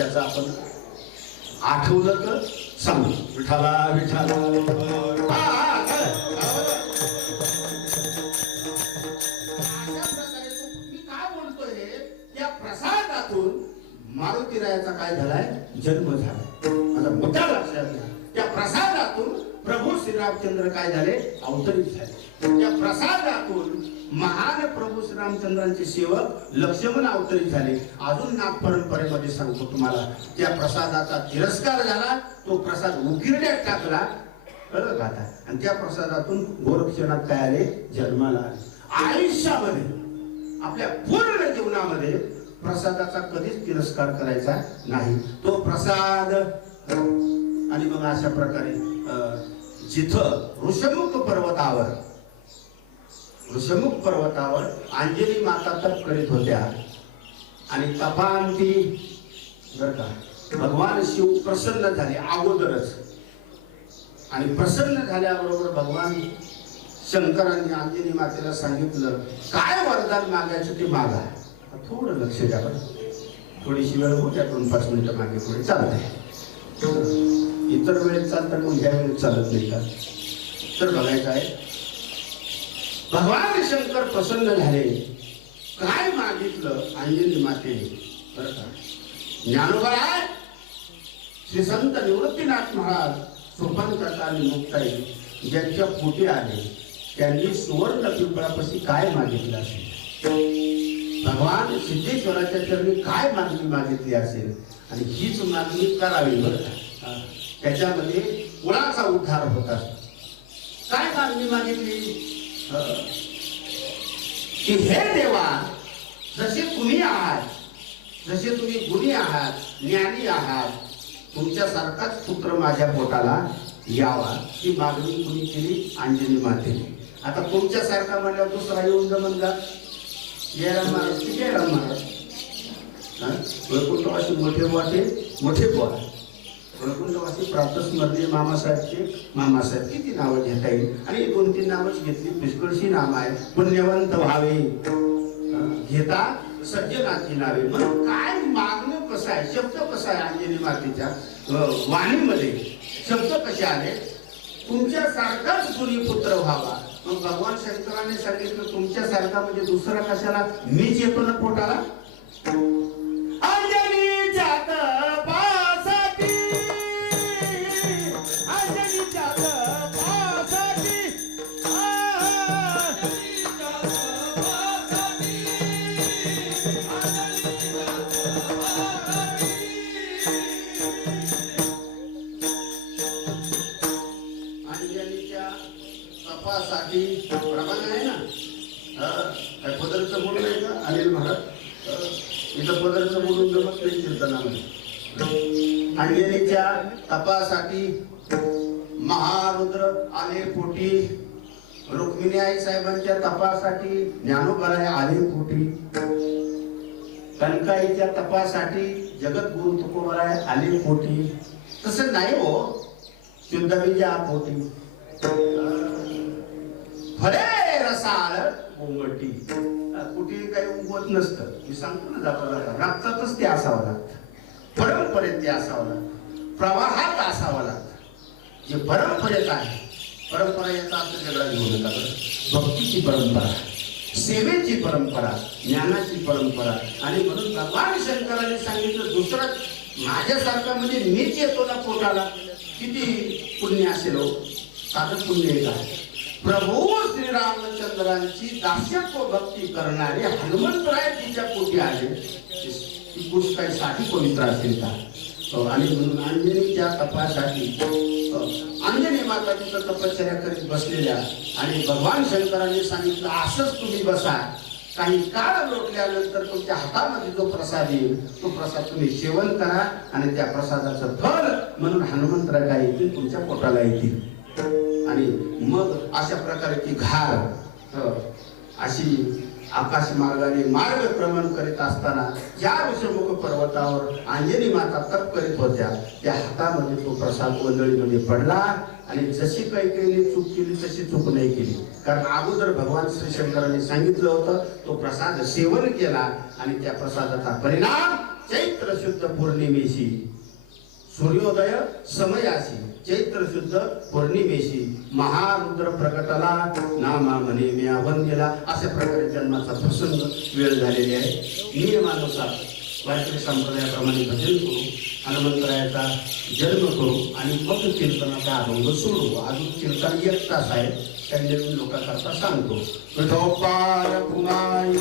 त्याचा आपण आठवलं तर सांगू. विठाला विठाला मी काय बोलतोय, त्या प्रसादातून मारुतीरायाचा काय झालाय, जन्म झाला. माझा मुद्दा लक्षात घ्या. त्या प्रसादातून प्रभू श्रीरामचंद्र काय झाले, अवतरित झाले. त्या प्रसादातून महान प्रभू श्रीरामचंद्रांचे सेवक लक्ष्मण अवतरित झाले. अजून नाथ परंपरेमध्ये सांगतो तुम्हाला, त्या प्रसादाचा तिरस्कार झाला, तो प्रसाद उकिरड्यात टाकला, कळलं का आता. आणि त्या प्रसादातून गोरक्षणात काय आले, जन्माला आले. आयुष्यामध्ये आपल्या पूर्ण जीवनामध्ये प्रसादाचा कधीच तिरस्कार करायचा नाही. तो प्रसाद. आणि मग अशा प्रकारे जिथं ऋषमुख पर्वतावर अंजनी माता तप करीत होत्या आणि तपांती बर का भगवान शिव प्रसन्न झाले अगोदरच. आणि प्रसन्न झाल्याबरोबर भगवान शंकरांनी अंजनी मातेला सांगितलं, काय वरदान मागायचं ते मागा. थोडं लक्ष द्या बरं, थोडीशी वेळ होत्या, 2-5 मिनिटं मागे पुढे चालते. इतर वेळेत चालतात, मग ह्या वेळेत चालत नाही का. तर बघायचं आहे, भगवान शंकर प्रसन्न झाले. काय मागितलं अंजनी मातेने बरं का. ज्ञानोबा श्री संत निवृत्तीनाथ महाराज सुपंथ आणि मुक्ताई ज्यांच्या पोटी आले, त्यांनी सुवर्ण पिंपळापाशी काय मागितलं असेल, भगवान सिद्धेश्वराच्या चरणी काय मागणी मागितली असेल, आणि हीच मागणी करावी बरं का. त्याच्यामध्ये कुळाचा उद्धार होता. काय मागणी मागितली की हे देवा, जसे तुम्ही आहात, जसे तुम्ही गुणी आहात, ज्ञानी आहात, तुमच्यासारखाच पुत्र माझ्या पोटाला यावा. ही मागणी कुणी केली, अंजनी मातेने. आता तुमच्यासारखा म्हणल्यावर दुसरा येऊन जमन का. जयराम महाराज की जयराम महाराज, वैकुंठवासी मोठे वाटे मोठे पोहा, वैकुंठवासी प्राप्त स्मरणीय मामासाहेब किती नावं घेता येईल. आणि 2-3 नावच घेतली, पुष्कळशी नाव आहे. पुण्यवंत व्हावे, घेता सज्जनाची नावे. मग काय मागणं कसं आहे, शब्द कसा आहे अंजनी मातेच्या वाणीमध्ये, शब्द कसे आले, तुमच्यासारखाच गुणी पुत्र व्हावा. मग भगवान शंकराने सांगितलं तुमच्यासारखा म्हणजे दुसरा कशाला, मीच येतो ना पोटाला. अंजनीच्या तपासाठी, अंजनीच्या तपासाठी, अंजनीच्या तपासाठी प्रमाण आहे ना. काय पदरचं बोलू आहे का अनिल महाराज, इथं पदरचं बोलून जमत नाही कीर्तनामध्ये. अंजनीच्या तपासाठी महारुद्र आले पोटी, रुक्मिणी आई साहेबांच्या तपासाठी ज्ञानोबराय आले पोटी, कनकाईच्या तपासाठी जगद्गुरु तुकोबराय आले पोटी. तसं नाही हो, शुद्धबीजा पोटी फळे रसाळ उमटी. कुठे काही उगवत नसतं, मी सांगतो ना जाता रक्तातच ते असावं लागतं, परंपरेत ते असावं लागतं, प्रवाहात असावं लागतं. जे परंपरेत आहे, परंपरा याचा अर्थ वेगळा घेऊ नका बरं. भक्तीची परंपरा, सेवेची परंपरा, ज्ञानाची परंपरा. आणि म्हणून भगवान शंकराने सांगितलं दुसरा माझ्यासारखा म्हणजे मीच येतो ना पोटाला. किती पुण्य असेल हो, साधं पुण्य आहे का. प्रभू श्रीरामचंद्रांची दास्यत्व भक्ती करणारे हनुमंतराय तिच्या पोटी आले, ती गोष्ट काही साठी पवित्र असेल का. आणि म्हणून अंजनीच्या तपासाठी अंजनी माता तिथं तपश्चर्या करीत बसलेल्या. आणि भगवान शंकरांनी सांगितलं असंच तुम्ही बसा, काही काळ लोटल्यानंतर तुमच्या हातामध्ये जो प्रसाद येईल तो प्रसाद तुम्ही सेवन करा, आणि त्या प्रसादाचं फळ म्हणून हनुमंतराय काय येतील, तुमच्या पोटाला येतील. आणि मग अशा प्रकारची घाल अशी आकाश मार्गाने मार्गक्रमण करीत असताना ज्या ऋषमुख पर्वतावर अंजनी माता तप करीत होत्या, त्या हातामध्ये तो प्रसाद वंदळीमध्ये पडला. आणि जशी काही केली चूक केली तशी चूक नाही केली, कारण अगोदर भगवान श्री शंकरांनी सांगितलं होतं, तो प्रसाद सेवन केला आणि त्या प्रसादाचा परिणाम चैत्र शुद्ध पौर्णिमेशी सूर्योदय समयासी चैत्र शुद्ध पौर्णिमेशी महारुद्र प्रकटाला नामा म्हणे म्या वंदेला. अशा प्रकारे जन्माचा प्रसंग वेळ झालेली आहे. नियमानुसार वारकरी संप्रदायाप्रमाणे भजन करू, हनुमंतरायाचा जन्म करू आणि मग कीर्तनाचा अभंग सोडू. अजून कीर्तन 1 तास आहे. काही नवीन लोकांकरता सांगतो. विठोबार कुमाई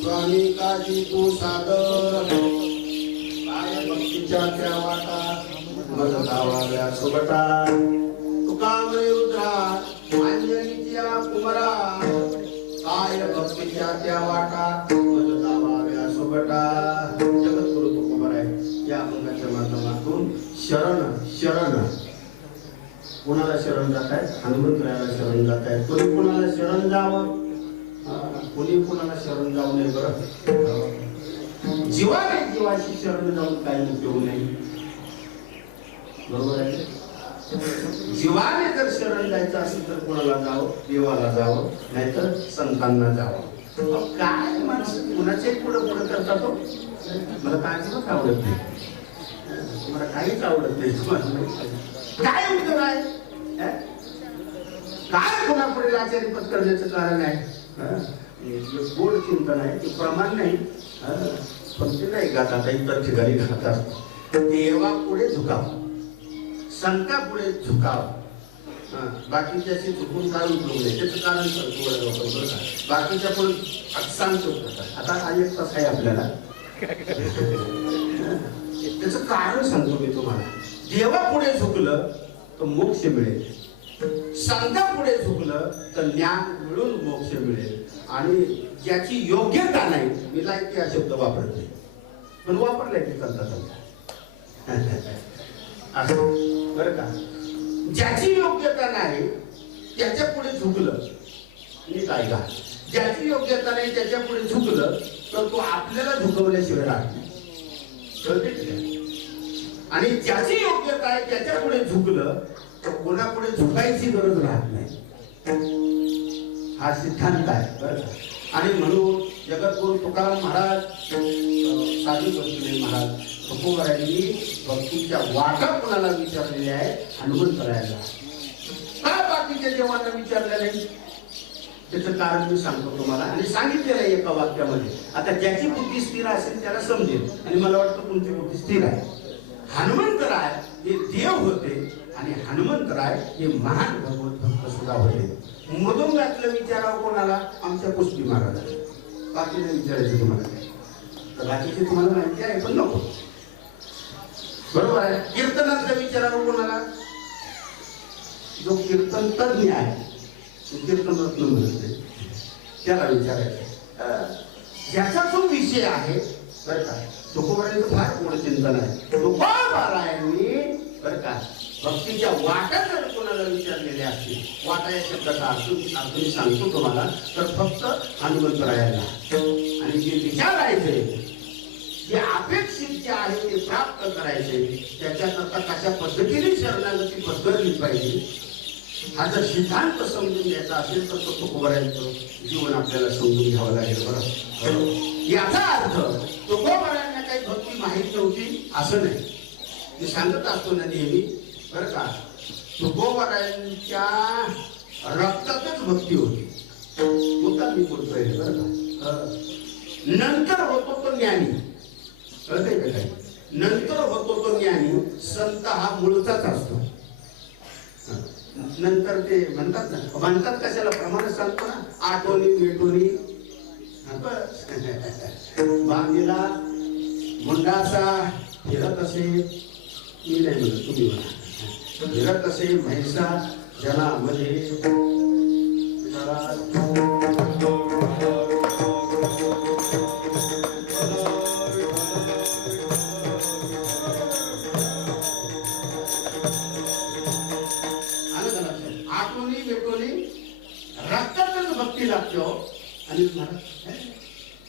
स्वामी काजी तू सादर काय भक्तीच्या त्या वाटा मज लावाव्या सुबटा तुका रुद्रा अंजनीच्या कुमरा काय भक्तीच्या त्या वाटा मज लावाव्या सुबटा. जगद्गुरु तुकोबर आहे या अभंगाच्या माध्यमातून शरण शरण कोणाला शरण जात आहेत? हनुमंतरायाला शरण जात आहेत. कोणी कोणाला शरण जावं? कोणी कोणाला शरण जाऊ नये. बरं, जीवाने जीवाशी शरण जाऊन काही उपयोग नाही. बरोबर आहे. जीवाने जर शरण जायचं असेल तर कोणाला जावं? देवाला जावं, नाहीतर संतांना जावं. काय माणसं कुणाचे पुढे पुढे करतात हो. मला काय अजिबात आवडत नाही. मला काहीच आवडत नाही. काय उपयोग आहे? काय कोणापुढे आचार्यपद करण्याचं कारण आहे? गोड चिंतन आहे, ते प्रमाण नाही. पण ते नाही गात आता इतर ठिकाणी घालतात. देवा पुढे झुकाव, संता पुढे झुकाव. बाकीच्याशी झुकून काय उपयोग नाही. त्याचं कारण सांगतो. बाकीच्या पुढे सांगतो. आता हा एक तास आहे आपल्याला. त्याचं कारण सांगतो मी तुम्हाला. देवा पुढे झुकलं तर मोक्ष मिळेल. संता पुढे झुकलं तर ज्ञान मिळून मोक्ष मिळेल. आणि ज्याची योग्यता नाही, मी लायकी हा शब्द वापरत नाही, पण वापरलाय की चालता असं बरं का. ज्याची योग्यता नाही त्याच्या पुढे झुकलं, नीट ऐका, ज्याची योग्यता नाही त्याच्या पुढे झुकलं तर तो आपल्याला झुकवल्याशिवाय राहत नाही. कळते? आणि ज्याची योग्यता आहे त्याच्या पुढे झुकलं तर कोणापुढे झुकायची गरज राहत नाही. हा सिद्धांत आहे. बरं, आणि म्हणून जगद्गुरु तुकाराम महाराज, साधू बसले महाराज, तुकोबरायांनी भक्तीच्या वाटा कोणाला विचारलेल्या आहे? हनुमंतरायाला. का बाकीच्या देवांना विचारल्या नाही? त्याचं कारण मी सांगतो तुम्हाला, आणि सांगितलेलं आहे एका वाक्यामध्ये. आता ज्याची बुद्धी स्थिर असेल त्याला समजेल, आणि मला वाटतं तुमची बुद्धी स्थिर आहे. हनुमंतराय हे देव होते आणि हनुमंतराय हे महान भगवत भक्त सुद्धा होते. मृदुंगातलं विचारावं कोणाला? आमच्या पुष्टी महाराजाला. बाकी नाही विचारायचं तुम्हाला. तर बाकीचे तुम्हाला माहिती आहे पण नको. बरोबर आहे. कीर्तनातलं विचारावं कोणाला? जो कीर्तन तज्ञ आहे, कीर्तन रत्न म्हणते, त्याला विचारायचं. ज्याचा जो विषय आहे, बरं का, तुकोबरायांचं फार मोठं चिंतन आहे. तुकोबरायांनी बरं का भक्तीच्या वाटा जर कोणाला विचारलेल्या असतील, वाटा या शब्दाचा अर्थ मी सांगतो तुम्हाला, तर फक्त हनुमंतरायाला. आणि जे विचारायचे, जे अपेक्षित जे आहे ते प्राप्त करायचे, त्याच्याकरता कशा पद्धतीने शरणागती पद्धती पाहिजे, हा जर सिद्धांत समजून घ्यायचा असेल तर तो तुकोबरायांचं जीवन आपल्याला समजून घ्यावं लागेल. बरं, याचा अर्थ तुकोबरायांना काही भक्ती माहीत नव्हती असं नाही. मी सांगत असतो ना नेहमी, बरं का, तुकोबरायांच्या रक्तातच भक्ती होती. मुद्दा मी बोलतोय बरं का. नंतर होतो तो ज्ञानी. कळतंय का काय? नंतर होतो तो ज्ञानी. संत हा मूळचाच असतो. नंतर ते म्हणतात ना, म्हणतात कशाला? प्रमाण सांगतो ना, आठवणी मिटवणी. बांधीला मुंडासा फिरत असे, मी नाही म्हणत, तुम्ही म्हणा, फिरत असे म्हैसा जनामध्ये. आठवणी मिटवणी रक्तातच भक्ती लागतो. आणि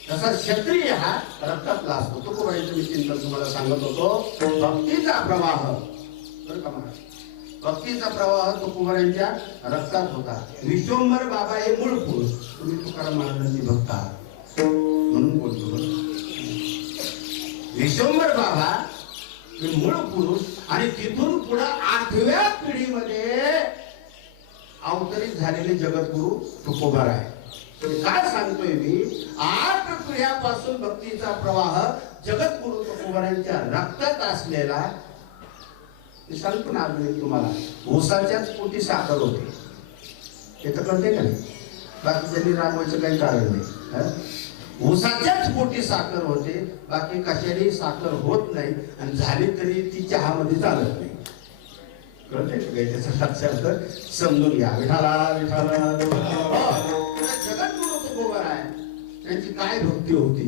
तसा क्षत्रिय हा रक्तातला असतो. तुकोबरायांचं मी चिंतन तुम्हाला सांगत होतो. भक्तीचा प्रवाह, बरं का महाराज, भक्तीचा प्रवाह तुकोबरायांच्या रक्तात होता. विश्वंभर बाबा हे मूळ पुरुष. तुम्ही तुकाराम महाराजांची भक्त आहात. म्हणून बोलतो. विश्वंभर बाबा हे मूळ पुरुष आणि तिथून पुढे 8व्या पिढीमध्ये अवतरित झालेले जगद्गुरु तुकोबार आहे. काय सांगतोय मी, 8 पिढ्यापासून भक्तीचा प्रवाह जगद्गुरु तुकोबारांच्या रक्तात असलेला. मी सांगतो ना अजून तुम्हाला, ऊसाच्याच पोटी साखर होते. हे तर कळते का नाही? बाकीच्यांनी रागवायचं काही कारण नाही. ऊसाच्याच पोटी साखर होते, बाकी कशाने साखर होत नाही, आणि झाली तरी ती चहामध्ये चालत नाही. कळते का? त्याचा लक्षात समजून घ्या. विठाला विठाला जगद्गुरु तुकोबार आहे. त्यांची काय भक्ती होती,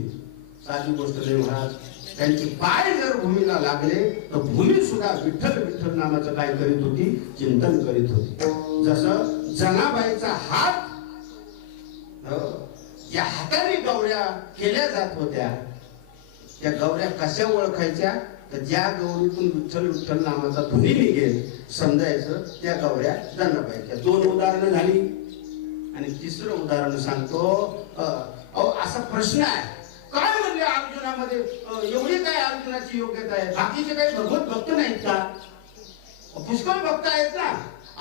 साधी गोष्ट नाही महाराज. त्यांचे पाय जर भूमीला लागले तर भूमी सुद्धा विठ्ठल विठ्ठल नामाचं काय करीत होती, चिंतन करीत होती. जसं जनाबाईचा हात, या हाताने गौऱ्या केल्या जात होत्या, त्या गौऱ्या कशा ओळखायच्या, तर ज्या गौरीतून विठ्ठल विठ्ठल नामाचा ध्वनी निघेल समजायचं त्या गौऱ्या जनाबाईच्या. 2 उदाहरणं झाली. आणि तिसरं उदाहरण सांगतो. असा प्रश्न आहे, काय म्हणले अर्जुनामध्ये एवढी काय अर्जुनाची योग्यता आहे, बाकीचे काही भगवत भक्त नाहीत का? पुष्कळ भक्त आहेत ना.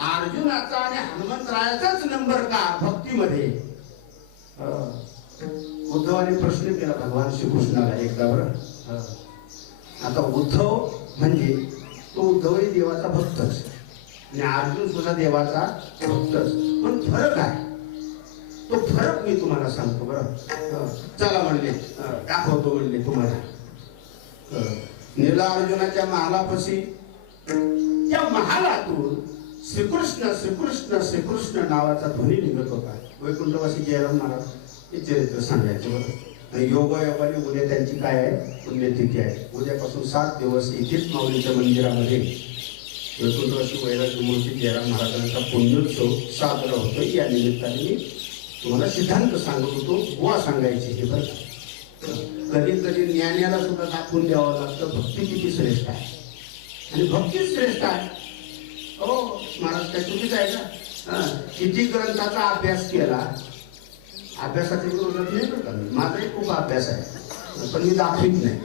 अर्जुनाचा आणि हनुमंतरायाचाच नंबर का भक्तीमध्ये? उद्धवाने प्रश्न केला भगवान श्रीकृष्णाला एकदा. बरं, आता उद्धव म्हणजे तो उद्धवही देवाचा भक्तच आणि अर्जुन सुद्धा देवाचा भक्तच, पण फरक आहे. तो फरक मी तुम्हाला सांगतो. बरं, चला म्हणले, दाखवतो म्हणले तुम्हाला. नेला अर्जुनाच्या महालापाशी. त्या महालातून श्रीकृष्ण श्रीकृष्ण श्रीकृष्ण नावाचा ध्वनी निघत होता. वैकुंठवासी जयराम महाराज हे चरित्र सांगायचे. बरं, योगायोगाने उद्या त्यांची काय आहे, पुण्यतिथी आहे. उद्यापासून 7 दिवस इथेच माऊलीच्या मंदिरामध्ये वैकुंठवासी वैराग्य मूर्ती जयराम महाराजांचा पुण्योत्सव साजरा होतो. या निमित्ताने मी तुम्हाला सिद्धांत सांगत होतो, बुवा सांगायची हे. बरं, कधी कधी ज्ञानाला सुद्धा दाखवून द्यावं लागतं भक्ती किती श्रेष्ठ आहे, आणि भक्ती श्रेष्ठ आहे. हो महाराज, काय चुकीच आहे का? किती ग्रंथाचा अभ्यास केला, अभ्यासाचे विरोधात नाही करता मी. माझाही खूप अभ्यास आहे, पण मी दाखवित नाही.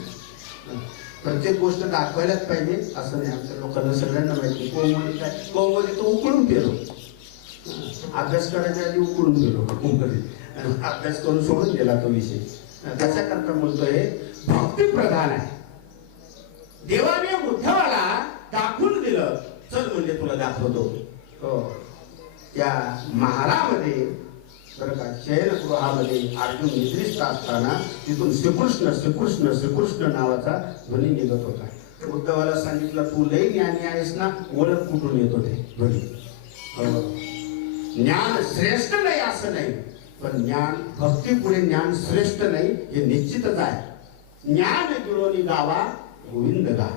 प्रत्येक गोष्ट दाखवायलाच पाहिजे असं नाही. आमच्या लोकांना सगळ्यांना माहिती. कोंबडी काय, कोंबडी तो उकळून गेलो, अभ्यास करायच्या आधी उकळून गेलो कोंबडी, अभ्यास करून सोडून गेला तो विषय. त्याच्याकरता बोलतोय भक्ती प्रधान आहे. देवाने उद्धवाला दाखवून दिलं, चल म्हणजे तुला दाखवतो. त्या महालामध्ये बरं का, शयनगृहामध्ये अर्जुन निद्रिस्त असताना तिथून श्रीकृष्ण श्रीकृष्ण श्रीकृष्ण नावाचा ध्वनी निघत होता. उद्धवाला सांगितलं, तू लई ज्ञानी आहेस ना, ओळख कुठून येत होते ध्वनी. ज्ञान श्रेष्ठ नाही असं नाही, पण ज्ञान भक्ती पुढे ज्ञान श्रेष्ठ नाही हे निश्चितच आहे. ज्ञान गिळोनी गावा गोविंद गा,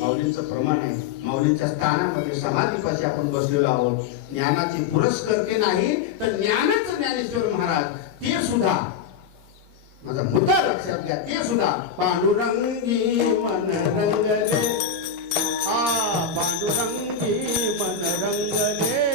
माऊलींचं प्रमाण आहे. माऊलींच्या स्थानामध्ये समाधीपाशी आपण बसलेलो आहोत. ज्ञानाची पुरस्कर्ते नाही तर ज्ञानच ज्ञानेश्वर महाराज, ते सुद्धा माझा मुद्दा लक्षात घ्या, ते सुद्धा पांडुरंगी मन रंगले, पांडुरंगी मन रंगले,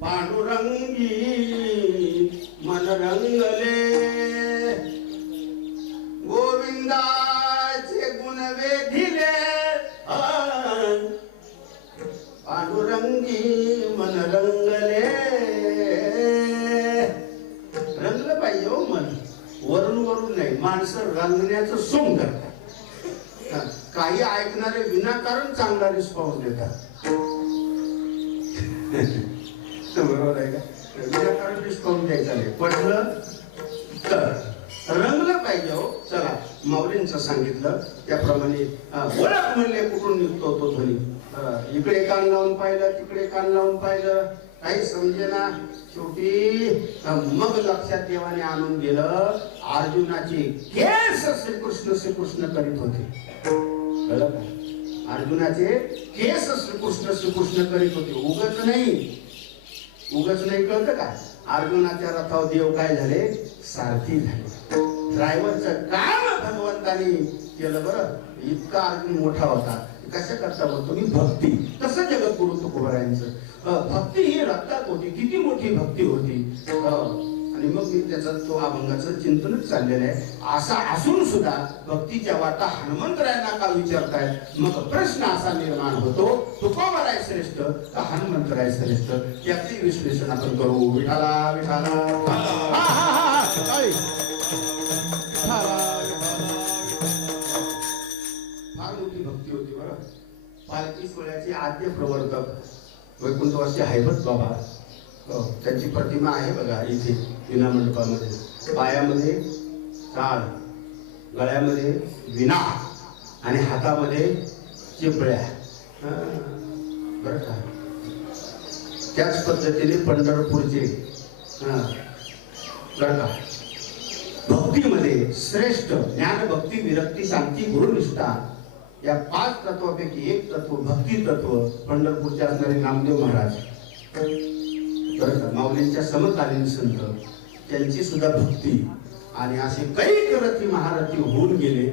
पांडुरंगी मन रंगले, गोविंदाचे गुण वेधिले, पांडुरंगी मन रंगले. रंगलं पाहिजे हो मन, वरून वरून नाही. माणसं रंगण्याचं सोंग करतात. काही ऐकणारे विनाकारण चांगला रिस्पॉन्स देतात. बरोबर आहे का? विनाकारण रिस्पॉन्स द्यायचा नाही, पटलं तर त्यांचं सांगितलं त्याप्रमाणे ओळख म्हणले कुठून निघतो तो ध्वनी. इकडे कान लावून पाहिलं, तिकडे कान लावून पाहिलं, काही समजेना. शेवटी मग लक्षात देवाने आणून गेलं, अर्जुनाचे केस श्रीकृष्ण करीत होते. कळलं का? अर्जुनाचे केस श्रीकृष्ण करीत होते. उगच नाही. कळतं का? अर्जुनाच्या रथावर देव काय झाले? सारथी झाले. ड्रायव्हरचं काम भगवंतानी केलं. बरं, इतका अर्जुन मोठा होता. कशा करता बोलतो मी? भक्ती. तसं जगद्गुरु तुकोबारायांचं भक्ती ही रक्तात होती. किती मोठी भक्ती होती. आणि मग मी त्याचा तो अभंगाचं चिंतनच चाललेलं आहे. असा असून सुद्धा भक्तीच्या वाटा हनुमंतरायांना का विचारताय? मग प्रश्न असा निर्माण होतो, तुकोबाराय श्रेष्ठ का हनुमंतराय श्रेष्ठ? याचे विश्लेषण आपण करू. विठाला विठाला फार मोठी भक्ती होती. बरं, पालखी सोहळ्याचे आद्य प्रवर्तक वैकुंठवासी हैबत बाबा, त्यांची प्रतिमा आहे बघा इथे विना मंडपामध्ये. पायामध्ये टाळ, गळ्यामध्ये विना आणि हातामध्ये चिपळ्या. बरं का? त्याच पद्धतीने पंढरपूरचे बरं का, भक्तीमध्ये श्रेष्ठ ज्ञान भक्ती विरक्ती शांती गुरुनिष्ठा या 5 तत्वापैकी एक तत्व भक्ती तत्व पंढरपूरचे असणारे नामदेव महाराज. बरं का? माऊलींच्या समकालीन संत त्यांची सुद्धा भक्ती. आणि असे कैक रथी महारथी होऊन गेले.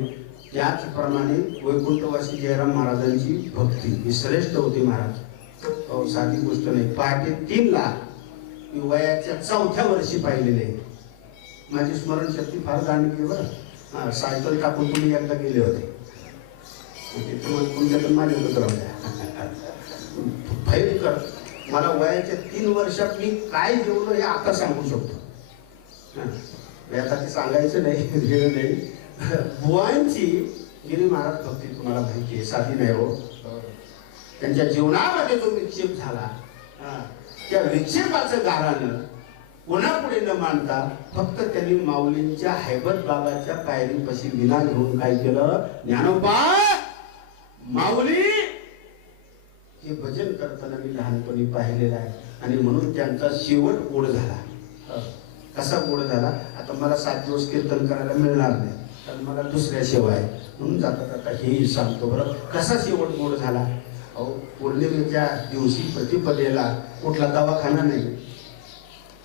त्याचप्रमाणे वैकुंठवासी जयराम महाराजांची भक्ती ही श्रेष्ठ होती महाराज. साधी गोष्ट नाही. पहाटे 3ला वयाच्या 4थ्या वर्षी पाहिलेले. माझी स्मरणशक्ती फार दांडगी. बरं, सायकल टाकून तुम्ही एकदा गेले होते. तुमच्याकडून माझ्याकडे राहत्या भयंकर. मला वयाच्या 3 वर्षात मी काय जेवलो हे आता सांगू शकतो. आता ते सांगायचं नाही, वेळ नाही. बुवांची गिरी महाराज भक्ती तुम्हाला माहिती आहे, साधी नाही हो. त्यांच्या जीवनामध्ये जो विक्षेप झाला, त्या विक्षेपाचं गारानं कोणापुढे न मांडता फक्त त्यांनी माऊलींच्या हैबत बाबाच्या पायरीपाशी विना घेऊन काय केलं? ज्ञानोबा माऊली हे भजन करताना मी लहानपणी पाहिलेलं आहे. आणि म्हणून त्यांचा शेवट गोड झाला. कसा गोड झाला? आता मला 7 दिवस कीर्तन करायला मिळणार नाही, कारण मला दुसऱ्या सेवा आहे. म्हणून जाता जाता हेही सांगतो. बरं, कसा शेवट गोड झाला? अहो, पौर्णिमेच्या दिवशी प्रतिपदेला कुठला दवाखाना नाही,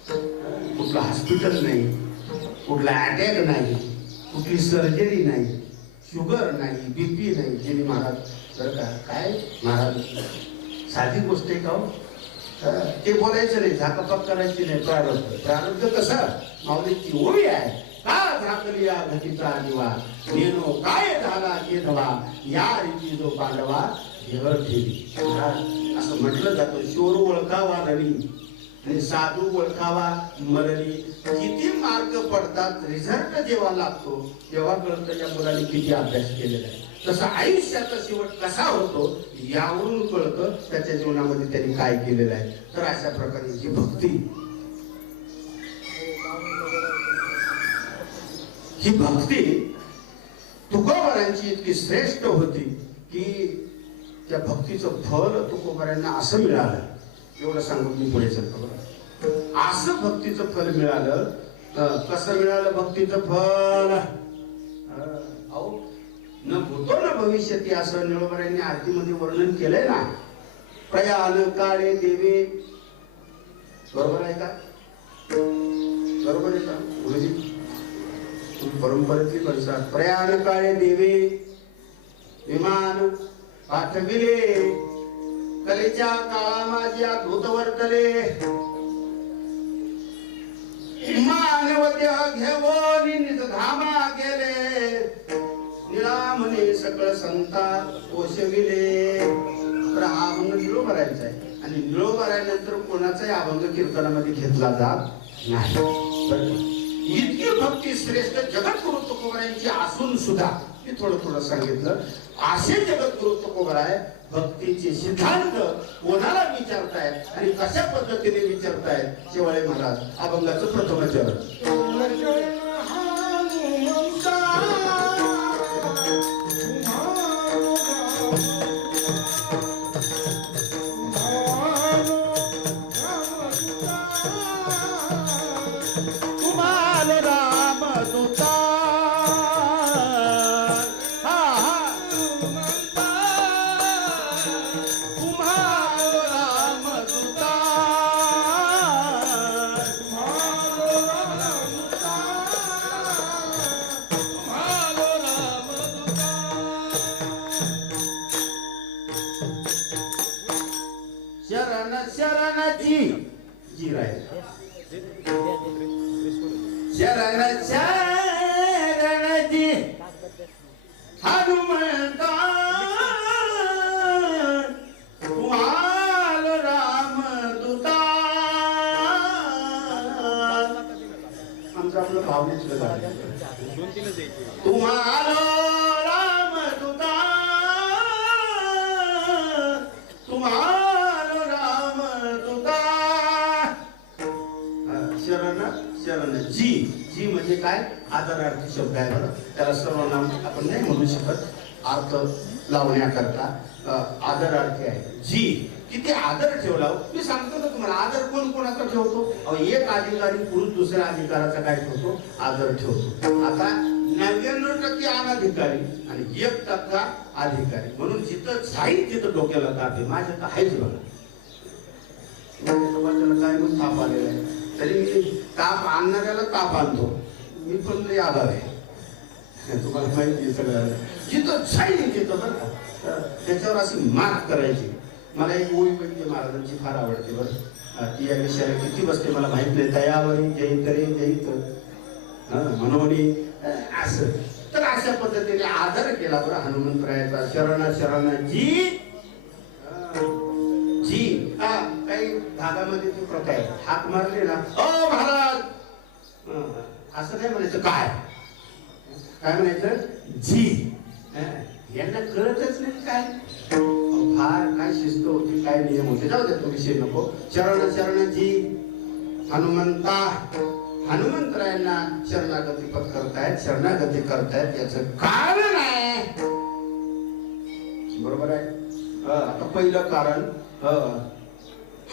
कुठलं हॉस्पिटल नाही, कुठला अटॅक नाही, कुठली सर्जरी नाही, शुगर नाही, BP नाही. जिनी महाराज बरं का, काय महाराज साधी गोष्ट आहे का हो? ते बोलायचं नाही, झाकापाक करायची नाही. प्रारब्ध कसं? माऊलीची ओवी आहे. का झाकलिया घटीचा दिवा, नेनो काय झाला के धवा, या रीती जो पांडवा घेवर ठेवी. असं म्हटलं जातं. शोर ओळखावा रणी आणि साधू ओळखावा मरणी. किती मार्क पडतात, रिझल्ट जेव्हा लागतो तेव्हा कळतं या मुलाने किती अभ्यास केलेला आहे. तसं आयुष्याचा शेवट कसा होतो यावरून कळतं त्याच्या जीवनामध्ये त्यांनी काय केलेलं आहे. तर अशा प्रकारे ही भक्ती तुकोबारांची इतकी श्रेष्ठ होती की त्या भक्तीचं फल तुकोबारांना असं मिळालं. एवढं सांगून मी पुढे चलतो. असं भक्तीचं फल मिळालं. कसं मिळालं भक्तीचं फल? अहो, न भूतो न भविष्यती असं निळोबारांनी आरतीमध्ये वर्णन केलंय ना. प्रयाण काळे देवे. बरोबर आहे का? बरोबर आहे का गुरुजी? परंपरेतली परिसर. प्रयाण काळे देवे विमान पाठविले, कलेच्या काळा माझ्या धूत वर्तले, मानवत्या घेऊन निज धामा गेले, निळामने सकळ संता पोषविले. तर हा अभंग निळोबारायचा आहे. आणि निळोबारायनंतर कोणाचाही अभंग कीर्तनामध्ये घेतला जात नाही. इतकी भक्ती श्रेष्ठ जगद्गुरु तुकोबारायांची असून सुद्धा मी थोडं सांगितलं. असे जगद्गुरु तुकोबाराय भक्तीचे सिद्धांत कोणाला विचारतायत आणि कशा पद्धतीने विचारतायत? शेवाळे महाराज अभंगाचं प्रथम चरण. जी राहील. शरण शरण जी हनुमंता तुम्हाल राम दूता. आमचं आपलं भावनेचं गाणं. तुम्हाल राम दूता तुम्हाल राम दूता. शरण शरण जी जी म्हणजे काय आदरार्थी शब्द आहे बरं. त्याला सर्वनाम आपण नाही म्हणू शकत अर्थ लावण्याकरता. आदरार्थी आहे जी. किती आदर ठेवला हो. मी सांगतो ना तुम्हाला आदर कोण कोणाचा ठेवतो. एक अधिकारी पुरुष दुसऱ्या अधिकाराचा काय ठेवतो आदर ठेवतो. आता 99% अनधिकारी आणि 1% अधिकारी म्हणून जिथं जाईल तिथं डोक्याला ताप आहे. माझ्या तर आहेच बघा. काय मग ताप आलेला आहे तरी मी ताप आणणाऱ्याला ताप आणतो. मी पण लई आधार आहे तुम्हाला माहिती आहे सगळं. जिथं जाईल तिथं बरं का त्याच्यावर अशी मात करायची. मला एक ओळी वैद्य महाराजांची फार आवडते बरं. ती या विषयाला किती बसते मला माहित नाही. दयावरी जयितरे जयित मनोनी असं. तर अशा पद्धतीने आदर केला बरं हनुमंतरायाचा. शरण शरण जी जी. काही भागामध्ये ती प्रथा आहे. हाक मारले ना ओ महाराज असं नाही म्हणायचं. काय काय म्हणायचं जी. यांना कळतच नाही काय फार काय शिस्त होती काय नियम होते. जाऊ दे तो विषय नको. शरण शरण जी हनुमंता. हनुमंतरायांना शरणागती पत्करतायत शरणागती करतायत याचं कारण आहे. बरोबर आहे. आता पहिलं कारण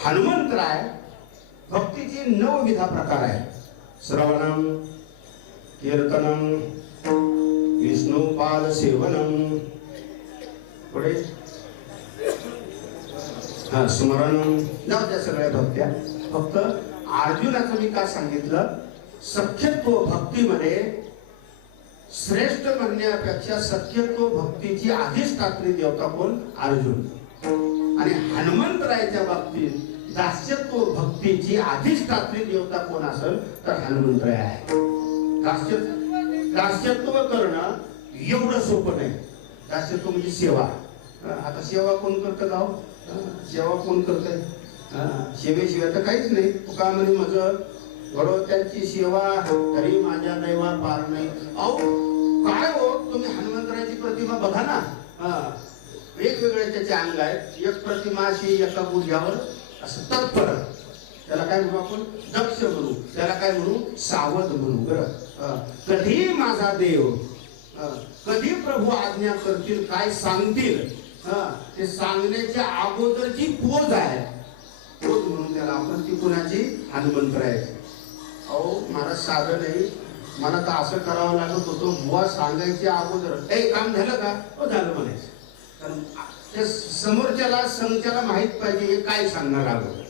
हनुमंतराय भक्तीचे 9 विधा प्रकार आहे. श्रवणम कीर्तनम विष्णुपाद सेवनम पुढे स्मरणम. जाऊ त्या सगळ्या भक्त्या. फक्त अर्जुनाचं मी काय सांगितलं सख्यत्व भक्तीमध्ये श्रेष्ठ म्हणण्यापेक्षा सख्यत्व भक्तीची अधिष्ठात्री देवता कोण अर्जुन. आणि हनुमंतरायाच्या बाबतीत दास्यत्व भक्तीची अधिष्ठात्री देवता कोण असेल तर हनुमंतराय आहे. दास्यत्व करणं एवढं सोपं नाही. दास्यत्व म्हणजे सेवा. आता सेवा कोण करतं गाव. सेवा कोण करतंय. सेवेशिवाय तर काहीच नाही. तुका म्हणे माझं घडो त्यांची सेवा तरी माझ्या दैवा पार नाही. अहो काय हो तुम्ही हनुमंतरायाची प्रतिमा बघा ना. वेगवेगळे त्याचे अंग आहेत. एक प्रतिमा अशी एका गुढग्यावर असं तत्पर. त्याला काय म्हणू आपण दक्ष म्हणू. त्याला काय म्हणू सावध म्हणू. बरं कधी माझा देव कधी प्रभू आज्ञा करतील काय सांगतील ते सांगण्याच्या अगोदरची पोज आहे. पोज म्हणून त्याला आपण ती कुणाची हनुमंतरायाची. अहो महाराज साधं नाही. मला तर असं करावं लागत होतं बुवा सांगायच्या अगोदर हे काम झालं का हो झालं म्हणायचं. कारण त्या समोरच्याला समोरच्याला माहित पाहिजे हे काय सांगणार अगोदर.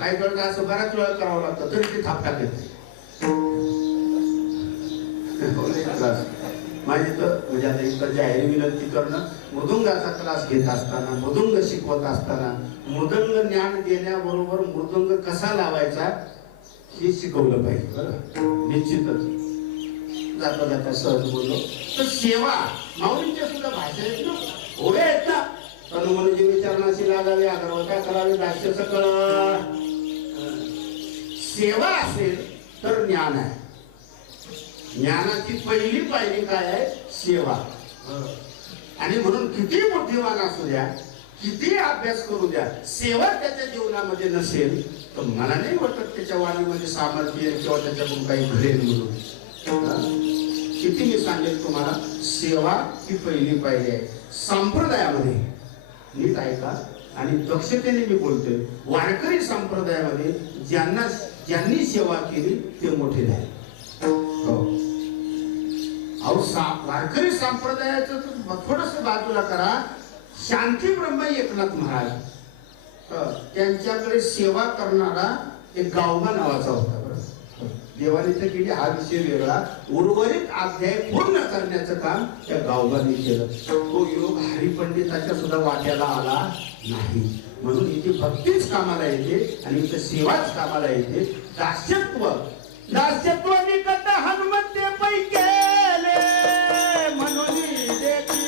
काय कळतं असं बऱ्याच वेळा करावं लागतं तरी ते थाप टाकत माझी तर म्हणजे आता इतर जाहीर विनंती करणं. मृदुंगाचा क्लास घेत असताना मृदुंग शिकवत असताना मृदंग ज्ञान देण्याबरोबर मृदुंग कसा लावायचा हे शिकवलं पाहिजे. बरं निश्चितच जाता जाता सहज बोललो तर सेवा माऊलींच्या सुद्धा भाषा आहेत ना ओढे आहेत ना. तनुमनची विचारणाशी लागावी अगरवत्या करावी दास्य सकळ. सेवा असेल तर ज्ञान आहे. ज्ञानाची पहिली पायरी काय आहे सेवा. आणि म्हणून किती बुद्धिमान असू द्या किती अभ्यास करू द्या सेवा त्याच्या जीवनामध्ये नसेल तर मला नाही वाटत त्याच्या वाणीमध्ये सामर्थ्य किंवा त्याच्याकडून काही घडेल म्हणून. किती मी सांगेल तुम्हाला सेवा ही पहिली पायरी आहे. संप्रदायामध्ये नीट ऐका आणि दक्षतेने मी बोलतोय. वारकरी संप्रदायामध्ये ज्यांनी सेवा केली ते मोठे झाले. वारकरी संप्रदायाचं थोडस बाजूला करा. शांती ब्रह्म एकनाथ महाराज त्यांच्याकडे सेवा करणारा एक गावबा नावाचा होता. देवाने तर केली हा विषय वेगळा. उर्वरित अध्याय पूर्ण करण्याचं काम त्या गावबाने केलं. तो योग हरिपंडिताच्या सुद्धा वाट्याला आला नाही. म्हणून इथे भक्तीच कामाला येते आणि इथे सेवाच कामाला येते. दास्यत्व निकट हनुमंते पै केले म्हणून देखील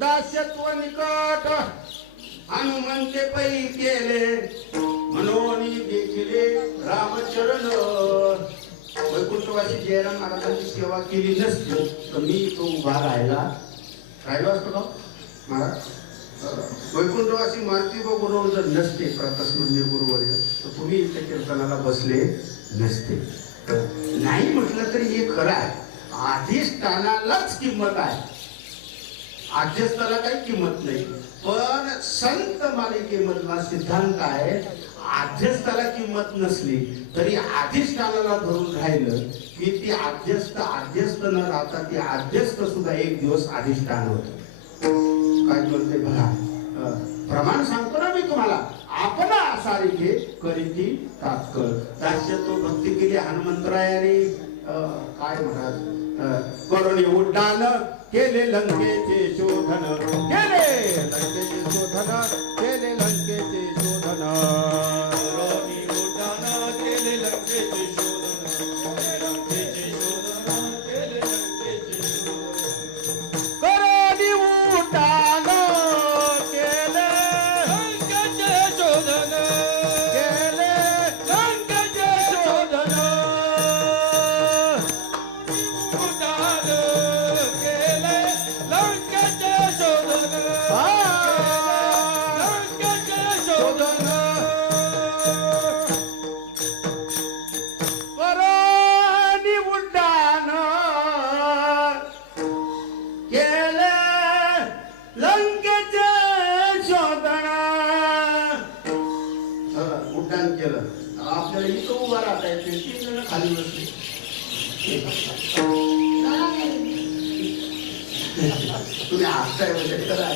दास्यत्व निकट हनुमंते पै केले म्हणून देखिले रामचरण. वैकुंठवासी जयराम महाराजांची सेवा केली नसती तर मी तो उभा राहिलो असतो का महाराज? वैकुंठवासी मारुती गुरुवर जर नसते प्रतास्मरणीय गुरुवर्य तर तुम्ही इथे कीर्तनाला बसले नसते. नाही म्हटलं तरी हे खरं आहे, अधिष्ठानालाच किंमत आहे, आद्यस्थाला काही किंमत नाही. पण संत मालिकेमधला सिद्धांत आहे, आद्यस्थाला किंमत नसली तरी अधिष्ठानाला धरून राहिलं की ती आद्यस्थ न राहता ती आद्यस्थ सुद्धा एक दिवस अधिष्ठान होत. काय बोलते बघा, प्रमाण सांगतो ना मी तुम्हाला. आपण सारिखे करीती तात्काळ. दास्यत्व भक्ती केली हनुमंतरायाने. काय म्हणतात, करुणी उड्डाण केले लंकेचे शोधन, केले लंकेचे शोधन, केले लंकेचे शोधन. करुणी उड्डाण केले लंकेचे शोधन, लंकेचे शोधन, केले लंकेचे शोधन. करुणी उड्डाण केले लंकेचे शोधन, केले लंकेचे शोधन. आपल्याला इथं उभा राहता येते, 3 जण खाली बसले. तुम्ही हसताय म्हणजे खरं.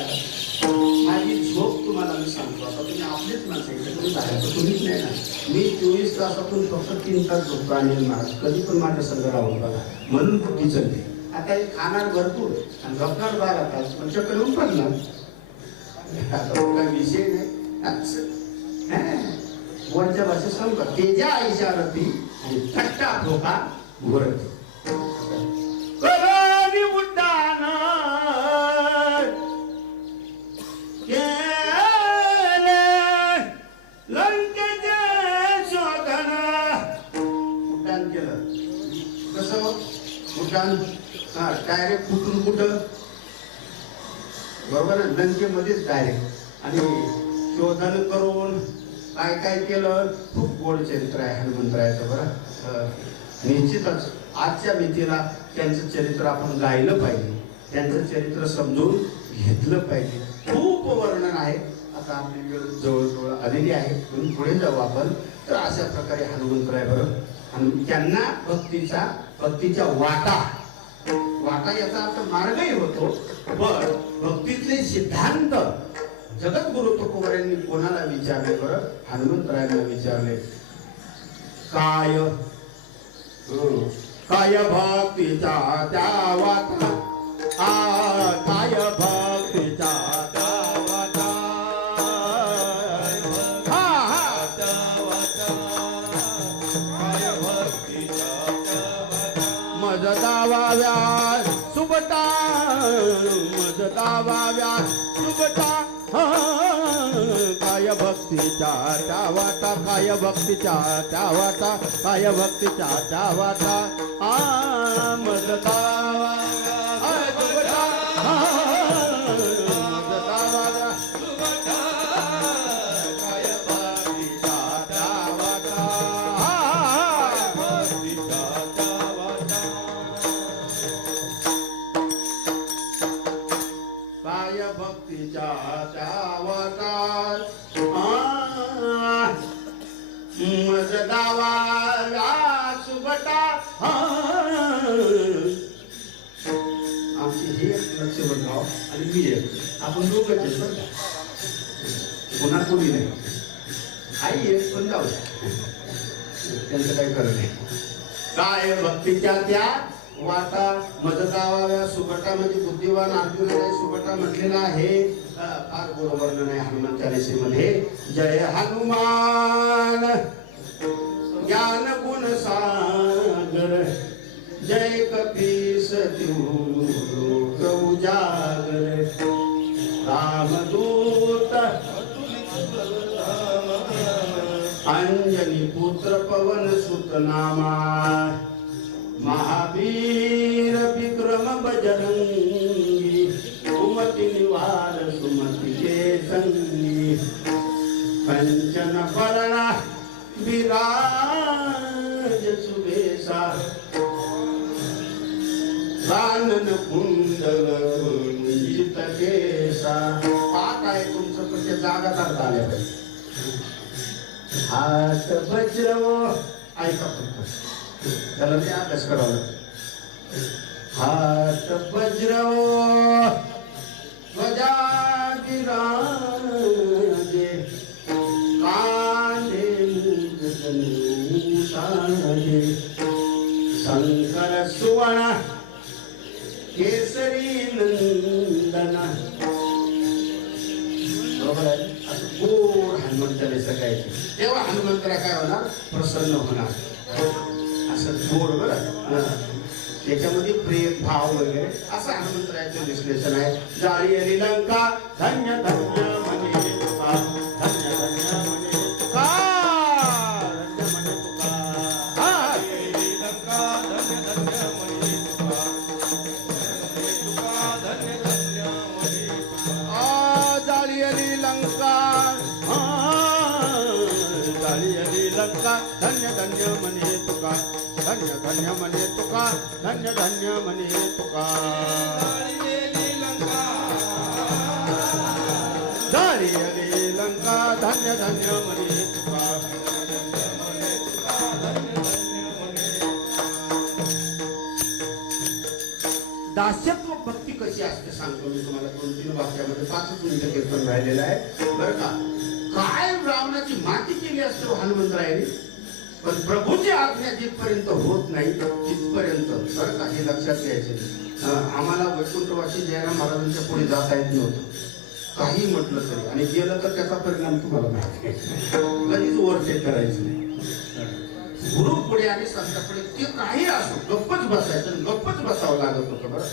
माझी झोप तुम्हाला मी सांगतो, आता तुम्ही आपलेच माणसं तुम्ही बाहेर तुम्हीच नाही ना. मी 24 तासातून फक्त 3 तास झोपतो आणि महाराज कधी पण माझ्या संग राहून बघा, म्हणून बुद्धी चलते. आता हे खाणार भरपूर आणि झोपणार 12 तास, पण चक्कर येऊन पडणार. काही विषय नाही. वरच्या भाषेत सांगू, तेजा इशारती आणि थट्टा धोका घोरती. करुणी उड्डाण केले लंकेचे शोधन. उड्डाण केलं कसं? उड्डाण डायरेक्ट कुठून कुठं, बरोबर ना, लंकेमध्येच डायरेक्ट. आणि शोधन करून काय काय केलं. खूप गोड चरित्र आहे हनुमंतरायाचं बरं. निश्चितच आजच्या मितीला त्यांचं चरित्र आपण गायलं पाहिजे, त्यांचं चरित्र समजून घेतलं पाहिजे. खूप वर्णन आहे. आता आपली वेळ जवळजवळ आलेली आहे, म्हणून पुढे जाऊ आपण. तर अशा प्रकारे हनुमंतराय बरं, आणि त्यांना भक्तीच्या वाटा याचा अर्थ मार्गही होतो. पण भक्तीतले सिद्धांत जगद्गुरु तुकोबारायांनी कोणाला विचारले बरं? हनुमंतरायांना विचारले. काय भक्तीचा त्या वाटा, काय भक्तीचा त्या वाटा, काय भक्तीचा त्या वाटा. मज दावाव्या सुबटा, मज दावाव्या सुबटा. काय भक्तीच्या त्या वाटा, काय भक्तीच्या त्या वाटा, काय भक्तीच्या त्या वाटा. मज दावा सुबटा, मज दावा सुबटा, काय भक्तीच्या त्या वाटा, काय भक्तीच्या त्या वाटा. काय भक्तीच्या त्या वाटात मज दावा सुबटा. आणि मी एक, आपण दोघंच आहेत बरं का, पुन्हा कोणी नाही. आई एक पण जाऊ त्यांचं काही खरं नाही. काय भक्तीच्या त्या वाटा मज गावाव्या सुगटा म्हणजे बुद्धिवान अर्जुनाने सुगटा म्हटलेला आहे. फार बरोबर नाही हनुमान चालीसेमध्ये. जय हनुमान ज्ञान गुण सागर जय कपीस लोक उजागर रामदूत अंजनी पुत्र पवन सुत नामा महावीर विक्रम बजरंगी कुमति निवार सुमति के संगी कंचन बरणा विराज सुबेसा कानन कुंडल कुंजित केसा. पाठ आहे तुमचं पण ते जागा करता आल्या पाहिजे. हात वज्र ऐका फक्त त्याला ते अभ्यास करावा. हात वज्र ध्वजा विराजे कांधे साजे शंकर सुवर्ण केसरी नंदना. बरोबर आहे. असं गोड हनुमंताने सगळ्याचे तेव्हा हनुमंतरा काय होणार, प्रसन्न होणार. असं गोड बरं त्याच्यामध्ये प्रेम भाव वगैरे असं हनुमंतरायचं विश्लेषण आहे. जाळी अली लंका धन्य धन्य म्हणे तुका, धन्य धन्य म्हणे तुका, धन्य म्हणे तुका. जाळी अली लंका धन्य धन्य म्हणे तुका, धन्य धन्य म्हणे तुका. जाळी अली लंका जाळी अली लंका धन्य धन्य म्हणे तुका, धन्य धन्य म्हणे तुका, धन्य धन्य म्हणे तुका. जाळी अली लंका धन्य धन्य म्हणे तुका. दास्यत्व भक्ती कशी असते सांगतो मी तुम्हाला. 2-3 वाक्यामध्ये 5 मिनिटं कीर्तन राहिलेलं आहे बरं का. काय रावणाची माती केली असते हनुमंतरायाने, पण प्रभूची आज्ञा जिथपर्यंत होत नाही तिथपर्यंत बरं का हे लक्षात घ्यायचे. आम्हाला वैकुंठवासी जयराम महाराजांच्या पुढे जाता येत नव्हतं काही म्हटलं तरी, आणि गेलं तर त्याचा परिणाम तुम्हाला माहिती आहे. कधीच ओव्हरटेक करायचं नाही. गुरु पुढे आणि संतापुढे ते काही असो गप्पच बसायचं, गप्पच बसावं लागत होतं. बरं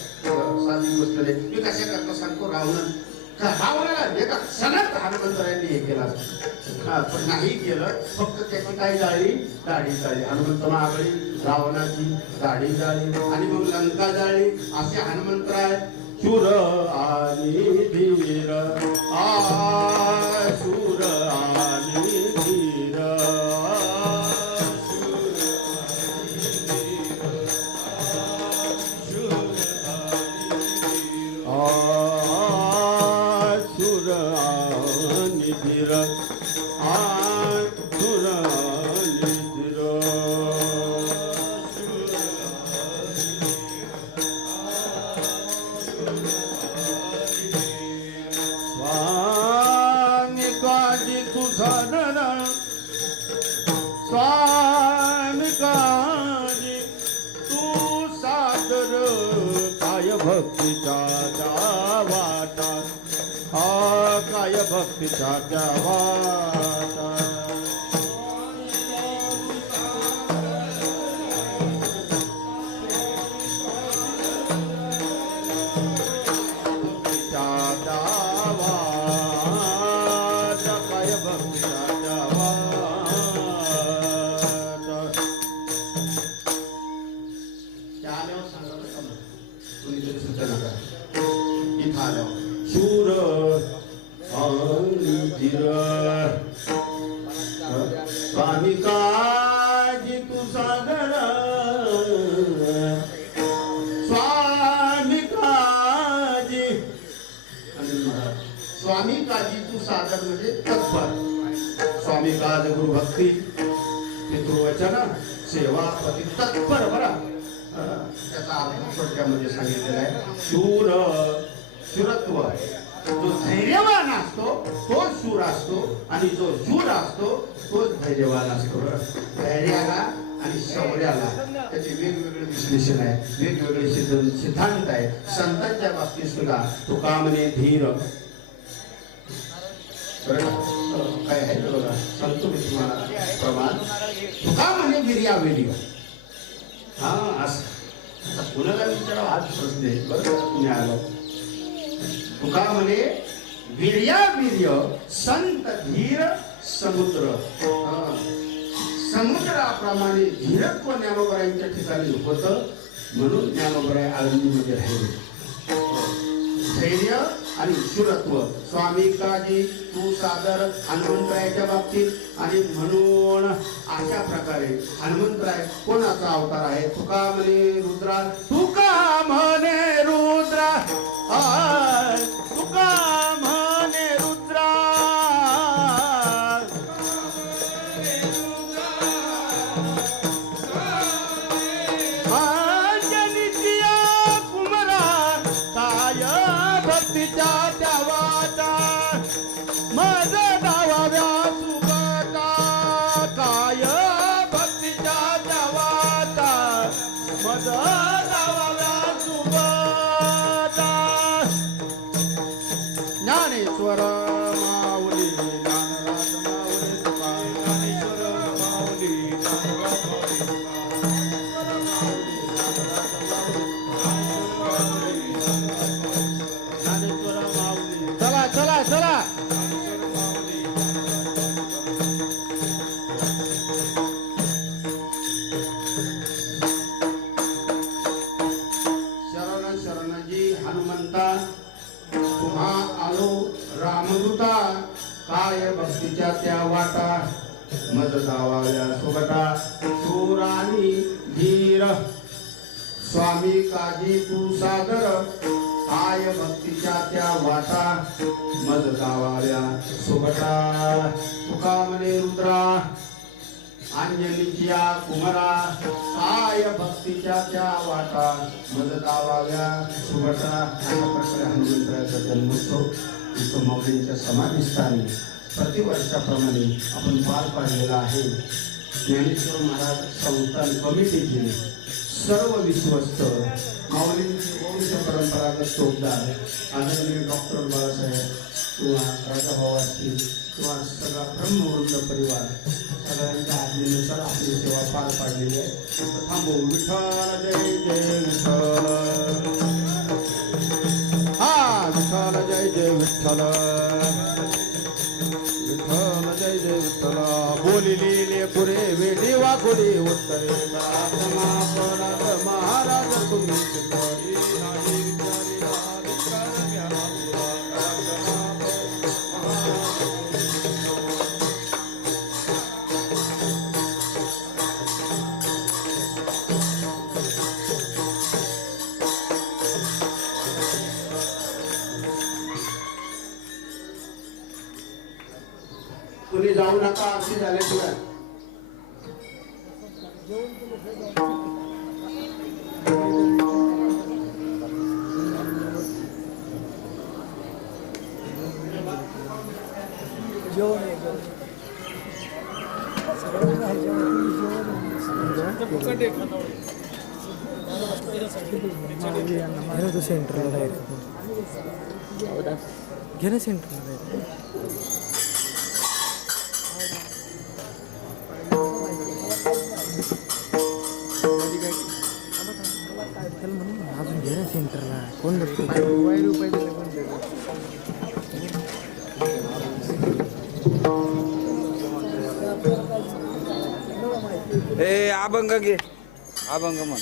साधी गोष्ट नाही. मी कशा करता सांगतो, रावणाला एका क्षणात हनुमंतरायांनी हे केलं पण नाही केलं. फक्त त्याची काही दाढी जाळी हनुमंत महाबळी, रावणाची दाढी जाळी आणि मग लंका जाळी. असे हनुमंतराय शूर आणि धीर शूर आणि धीर भक्तीच्या वाटा काय भक्तीच्या वाटा. शूर स्वामी काजी तू सागर स्वामी काजी स्वामी काजी तू सागर म्हणजे तत्पर. स्वामी काज गुरु भक्ती पितृवचन सेवा पती तत्पर. बरा त्याचा अर्थ थोडक्यामध्ये सांगितलेला आहे. शूर शूरत्व. जो धैर्यवान असतो तो शूर असतो आणि जो शूर असतो तोच धैर्यवान असतो. धैर्याला आणि शौर्याला त्याचे वेगवेगळे विश्लेषण आहे, वेगवेगळे सिद्धांत आहे. संतांच्या बाबतीत सुद्धा तुका म्हणे धीर. काय आहे तर बघा, सांगतो मी तुम्हाला प्रमाण. तुका म्हणे वीर्यावीर्य. हा असं कुणाला विचारावं हाच प्रश्न आहे. बरं तुम्ही आलो. तुका म्हणे वीर्यावीर्य संत धीर समुद्र. समुद्राप्रमाणे धीरत्व ज्ञानोबरायांच्या ठिकाणी होतं, म्हणून ज्ञानोबराय आळंदीमध्ये राहिले. धैर्य आणि शूरत्व. स्वामी काजी तू सादर हनुमंतरायाच्या बाबतीत. आणि म्हणून अशा प्रकारे हनुमंतराय कोणाचा अवतार आहे? तुका म्हणे रुद्रा. तुका म्हणे रुद्रा. तुका म्हणे रुद्रा. भक्तीच्या त्या वाटा मज गावाव्या सुगता. काय भक्तीच्या त्या वाटा मज गावाव्या सुगता. ज्ञानेश्वर माऊली ज्ञानराज माऊली तुका. ज्ञानेश्वर माऊली ज्ञानराज माऊली. चला चला चला. शरण शरणजी हनुमंता तुम्हा आलो रामदूता. काय भक्तीच्या त्या वाटा मज गावाल्या सुगटा. शूर आणि धीर स्वामी काजी तू सादर. काय भक्तीच्या त्या वाटा मज गावाल्या सुगटा. तुका म्हणे रुद्रा अंजनीच्या कुमारा. काय भक्तीच्या त्या वाटा मज गावाल्या सुगटा. अशा प्रकारे हनुमंतरायाचा जन्मोत्सव विठ्ठल माऊलींच्या समाधीस्थानी प्रतिवर्षाप्रमाणे आपण पार पाडलेला आहे. ज्ञानेश्वर महाराज संस्थान कमिटीचे सर्व विश्वस्त माऊलींची वंश परंपरागत टोकदार आदरणीय डॉक्टर बाळासाहेब किंवा राजाभाऊ असतील किंवा सगळा ब्रह्मवृंद परिवार सगळ्यांच्या आज्ञेनुसार आपली सेवा पार पाडलेली आहे. थांबू. विठ्ठल जय जय विठ्ठल. हा विठ्ठल जय जय विठ्ठल. विठ्ठल जय जय विठ्ठल. बोलिली लेकुरे वेडी वाकुडी उत्तरे. महाराज तुम्ही तुम्ही जाऊ नका. अशी झाल्याशिवाय सेंटरला घे ना सेंटरला. अजून घे ना सेंटरला. कोण बघतो? रुपये दिले कोण दिले? ए अभंग घे. अभंग म्हण.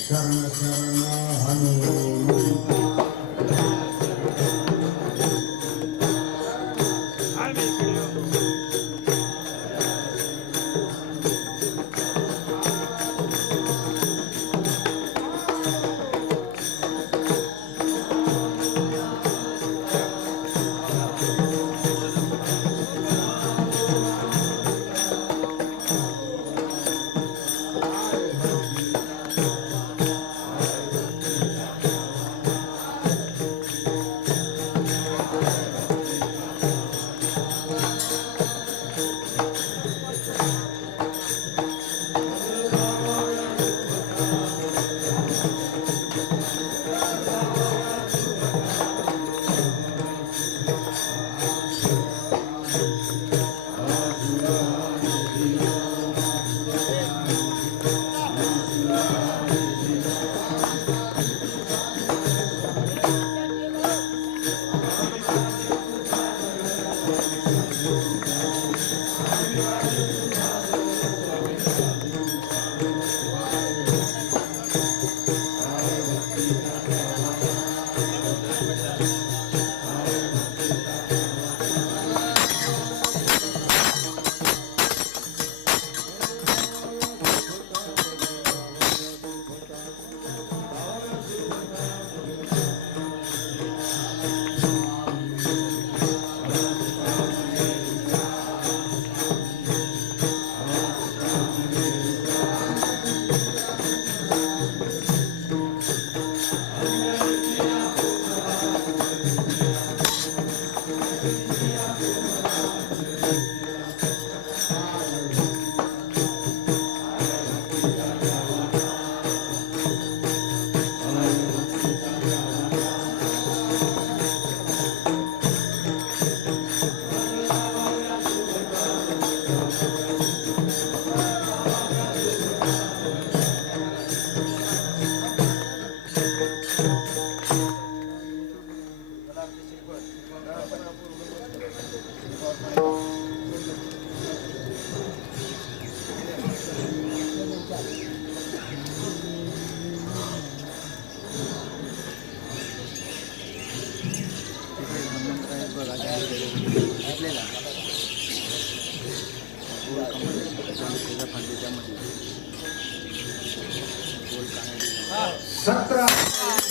17